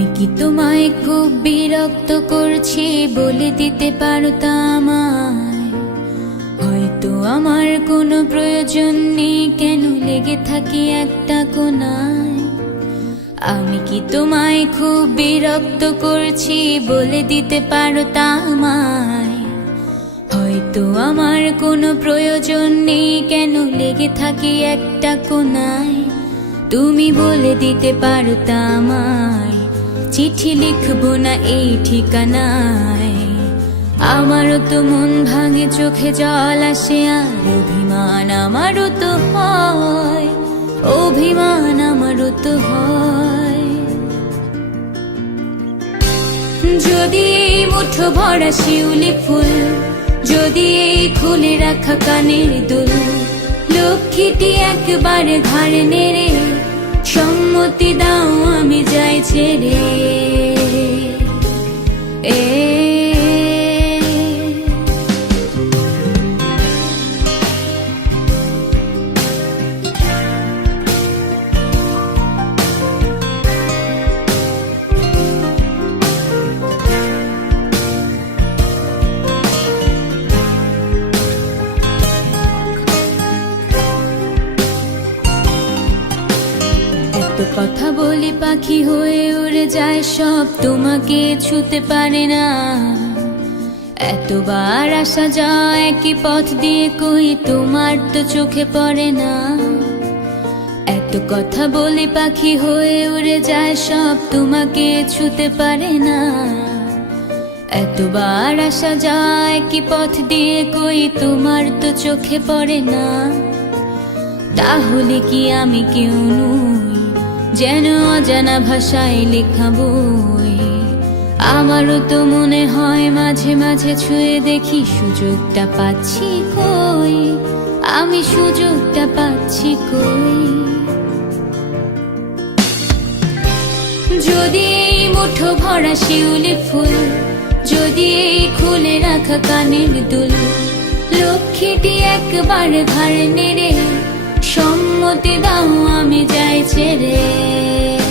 আমি কি তোমায় খুব বিরক্ত করছি বলে দিতে পারতা আমায়? হয়তো আমার কোনো প্রয়োজন নেই, কেন লেগে থাকি একটা কোনায়। আমি কি তোমায় খুব বিরক্ত করছি বলে দিতে পারতা আমায়? হয়তো আমার কোনো প্রয়োজন নেই, কেন লেগে থাকি একটা কোনায়। তুমি বলে দিতে পারতা আমায়, চিঠি লিখবো না এই ঠিকানায়। আমারও তো মন ভাঙে, চোখে জল আসে, আর অভিমান আমারও তো হয়, অভিমান আমারও তো হয়। যদি এই মুঠো ভরা শিউলি ফুল, যদি এই খুলে রাখা কানের দুল, লক্ষ্মীটি একবারে ঘাড়ে নেড়ে সম্মতি দাও আমি যাই ছেড়ে। কথা বলি পাখি হয়ে উড়ে যায় সব, তোমাকে ছুতে পারে না। এতবার আসা যায় একই পথ দিয়ে, কই তোমার তো চোখে পড়ে না। এত কথা বলি পাখি হয়ে উড়ে যায় সব, তোমাকে ছুতে পারে না। এতবার আসা যায় একই পথ দিয়ে, কই তোমার তো চোখে পড়ে না। তাহলে কি আমি কেউ নই, যেন অজানা ভাষায় লেখা বই? আমারও তো মনে হয় মাঝে মাঝে ছুঁয়ে দেখি, সুযোগটা পাচ্ছি কই, আমি সুযোগটা পাচ্ছি কই। যদি এই মুঠো ভরা শিউলি ফুল, যদি এই খুলে রাখা কানের দুল, লক্ষ্মীটি একবার ঘাড় নেড়ে সম্মতি দাও আমি যাই ছেড়ে।